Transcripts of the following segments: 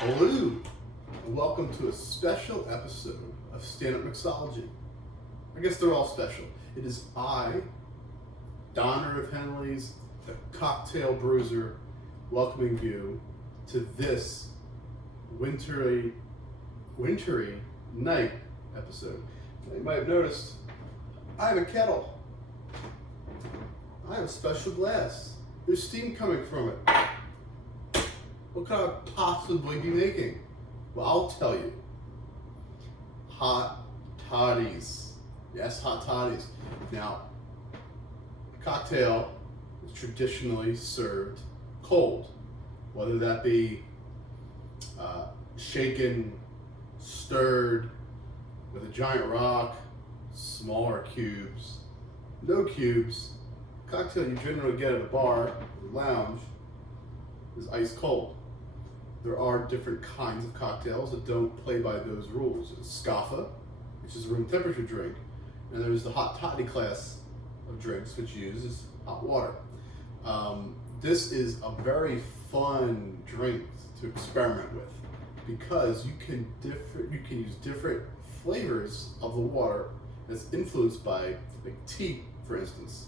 Hello, and welcome to a special episode of Stand Up Mixology. I guess they're all special. It is I, Donner of Henley's, the cocktail bruiser, welcoming you to this wintry night episode. Now, you might have noticed I have a kettle. I have a special glass. There's steam coming from it. What could I possibly be making? Well, I'll tell you. Hot toddies. Yes, hot toddies. Now, a cocktail is traditionally served cold, whether that be shaken, stirred with a giant rock, smaller cubes, no cubes. Cocktail you generally get at a bar or lounge is ice cold. There are different kinds of cocktails that don't play by those rules. There's Scaffa, which is a room temperature drink, and there's the hot toddy class of drinks, which uses hot water. This is a very fun drink to experiment with because you can use different flavors of the water that's influenced by, like tea, for instance.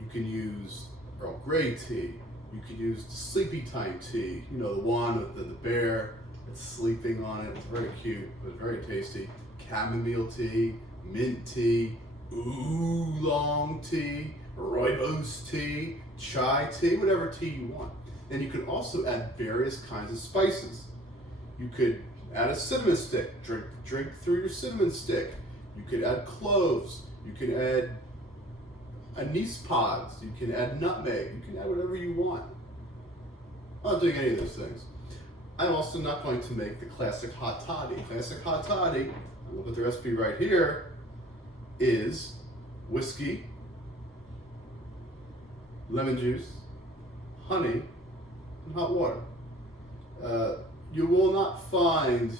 You can use Earl Grey tea. You could use sleepy time tea, you know, the one with the bear that's sleeping on it. It's very cute, but very tasty. Chamomile tea, mint tea, oolong tea, rooibos tea, chai tea, whatever tea you want. And you could also add various kinds of spices. You could add a cinnamon stick, drink through your cinnamon stick. You could add cloves. You can add anise pods, you can add nutmeg, you can add whatever you want. I'm not doing any of those things. I'm also not going to make the classic hot toddy. Classic hot toddy, I'll look at the recipe right here, is whiskey, lemon juice, honey, and hot water. You will not find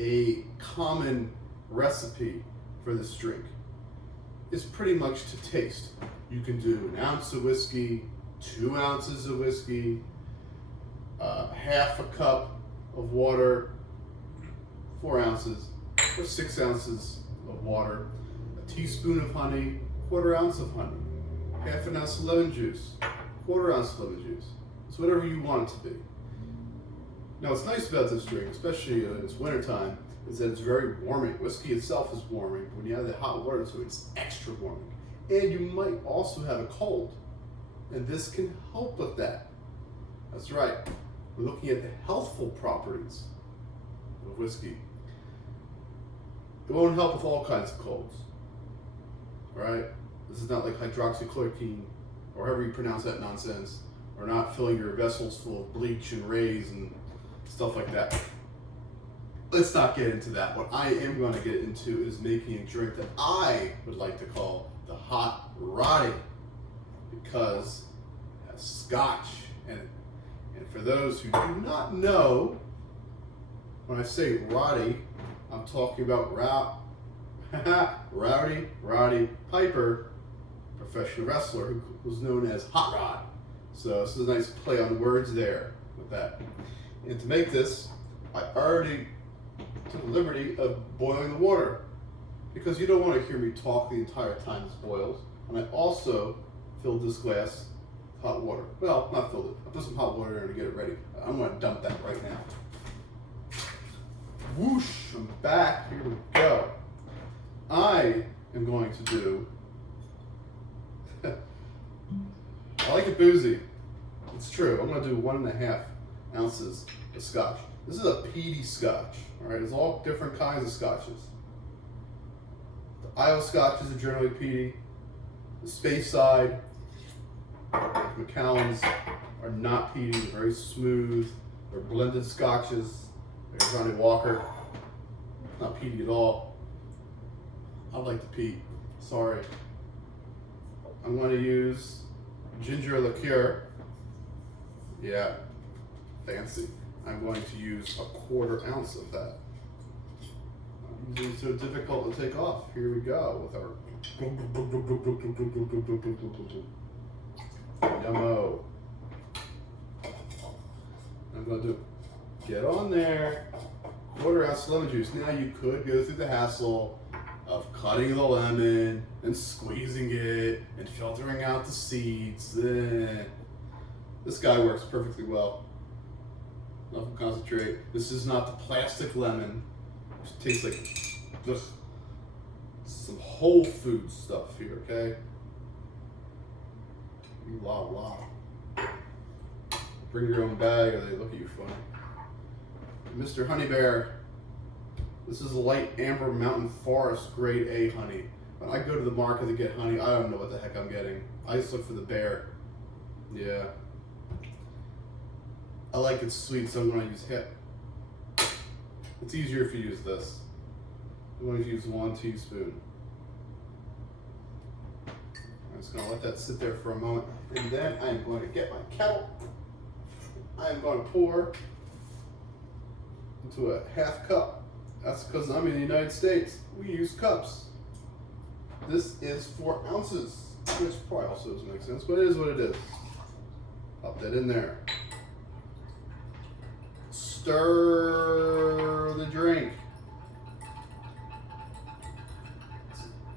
a common recipe for this drink. It's pretty much to taste. You can do an ounce of whiskey, 2 ounces of whiskey, half a cup of water, 4 ounces, or 6 ounces of water, a teaspoon of honey, 1/4 ounce of honey, half an ounce of lemon juice, 1/4 ounce of lemon juice. It's whatever you want it to be. Now, what's nice about this drink, especially in it's wintertime, is that it's very warming. Whiskey itself is warming. When you add the hot water to it, it's extra warming. And you might also have a cold. And this can help with that. That's right. We're looking at the healthful properties of whiskey. It won't help with all kinds of colds. All right? This is not like hydroxychloroquine, or however you pronounce that nonsense, or not filling your vessels full of bleach and rays and stuff like that. Let's not get into that. What I am going to get into is making a drink that I would like to call the Hot Roddy, because it has Scotch in it. And for those who do not know, when I say Roddy, I'm talking about Roddy Piper, professional wrestler who was known as Hot Rod. So this is a nice play on words there with that. And to make this, I already took the liberty of boiling the water, because you don't want to hear me talk the entire time this boils. And I also filled this glass with hot water. Well, not filled it. I put some hot water in to get it ready. I'm going to dump that right now. Whoosh, I'm back. Here we go. I am going to do, I like it boozy. It's true. I'm going to do 1.5 ounces of scotch. This is a peaty scotch. All right, there's all different kinds of scotches. The Iowa scotches are generally peaty. The Speyside, Macallans are not peaty. They're very smooth. They're blended scotches. There's Johnny Walker, not peaty at all. I like the peat. Sorry. I'm going to use ginger liqueur. Yeah, fancy. I'm going to use 1/4 ounce of that. It's so difficult to take off. Here we go with our Yummo. I'm going to do. Get on there, 1/4 ounce lemon juice. Now you could go through the hassle of cutting the lemon and squeezing it and filtering out the seeds. This guy works perfectly well. Enough concentrate. This is not the plastic lemon, which tastes like ugh, some whole food stuff here, okay? La. Bring your own bag or they look at you funny. Mr. Honey Bear, this is light amber mountain forest grade A honey. When I go to the market to get honey, I don't know what the heck I'm getting. I just look for the bear. Yeah. I like it sweet, so I'm going to use It's easier if you use this. I'm going to use 1 teaspoon. I'm just going to let that sit there for a moment, and then I'm going to get my kettle. I am going to pour into a 1/2 cup. That's because I'm in the United States. We use cups. This is 4 ounces, which probably also doesn't make sense, but it is what it is. Pop that in there. Stir the drink.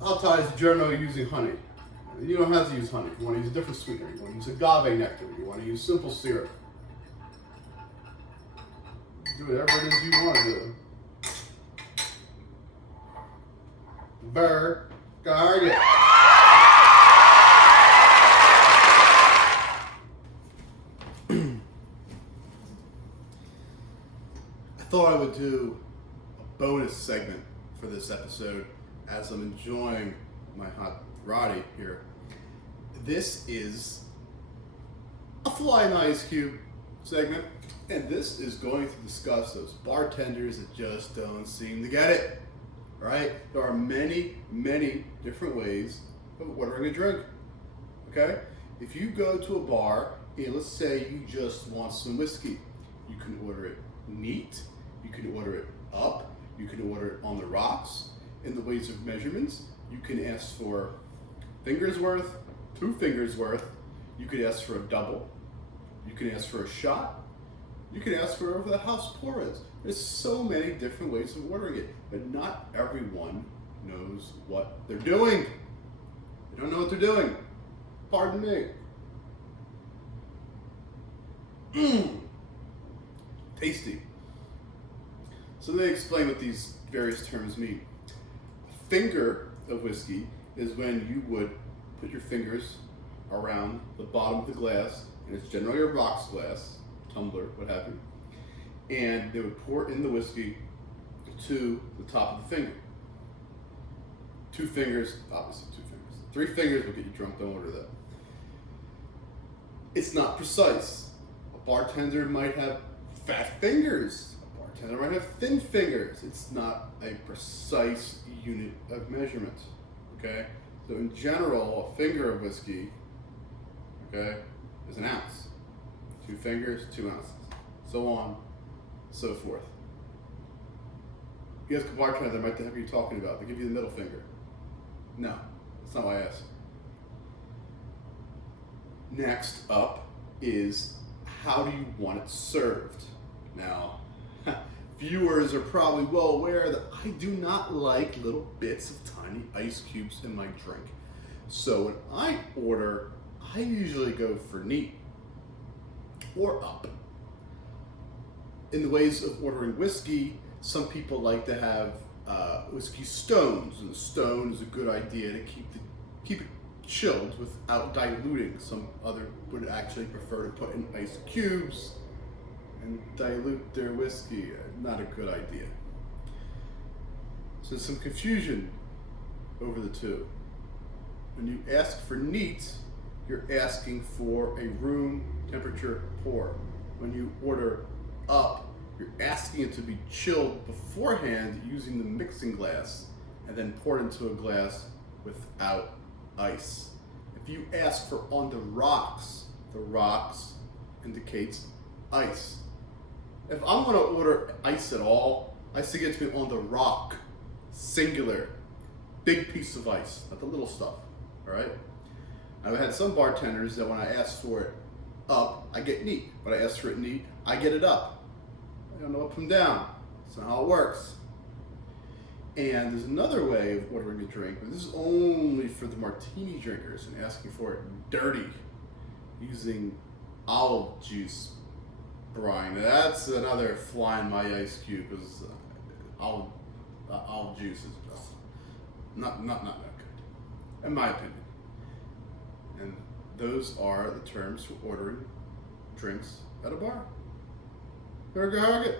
How Toddy's generally using honey. You don't have to use honey. You want to use a different sweetener. You want to use agave nectar. You want to use simple syrup. Do whatever it is you want to do. Burger. I thought I would do a bonus segment for this episode as I'm enjoying my hot Roddy here. This is a fly in the ice cube segment, and this is going to discuss those bartenders that just don't seem to get it, right? There are many, many different ways of ordering a drink, okay? If you go to a bar, and let's say you just want some whiskey, you can order it neat, you can order it up, you can order it on the rocks. In the ways of measurements, you can ask for fingers worth, 2 fingers worth, you could ask for a double, you can ask for a shot, you can ask for whatever the house pour is. There's so many different ways of ordering it, but not everyone knows what they're doing. They don't know what they're doing. Pardon me. Tasty. So let me explain what these various terms mean. A finger of whiskey is when you would put your fingers around the bottom of the glass, and it's generally a rocks glass, tumbler, what have you, and they would pour in the whiskey to the top of the finger. 2 fingers, obviously 2 fingers. 3 fingers will get you drunk, don't order that. It's not precise. A bartender might have fat fingers. A bartender might have thin fingers. It's not a precise unit of measurement, okay? So in general, a finger of whiskey, okay, is 1 ounce. 2 fingers, 2 ounces. So on, so forth. You ask a bartender, what the heck are you talking about? They give you the middle finger. No, that's not what I asked. Next up is, how do you want it served? Now, viewers are probably well aware that I do not like little bits of tiny ice cubes in my drink. So when I order, I usually go for neat or up. In the ways of ordering whiskey, some people like to have whiskey stones, and the stone is a good idea to keep it chilled without diluting. Some other would actually prefer to put in ice cubes and dilute their whiskey. Not a good idea. So there's some confusion over the two. When you ask for neat, you're asking for a room temperature pour. When you order up, you're asking it to be chilled beforehand using the mixing glass and then poured into a glass without ice. If you ask for on the rocks indicates ice. If I'm going to order ice at all, I say it to be on the rock, singular, big piece of ice, not the little stuff, all right? I've had some bartenders that when I asked for it up, I get neat. When I ask for it neat, I get it up. I don't know up from down. That's not how it works. And there's another way of ordering a drink, but this is only for the martini drinkers and asking for it dirty, using olive juice brine. That's another fly in my ice cube, because olive juice is not that good, in my opinion. And those are the terms for ordering drinks at a bar. Burger Hargett.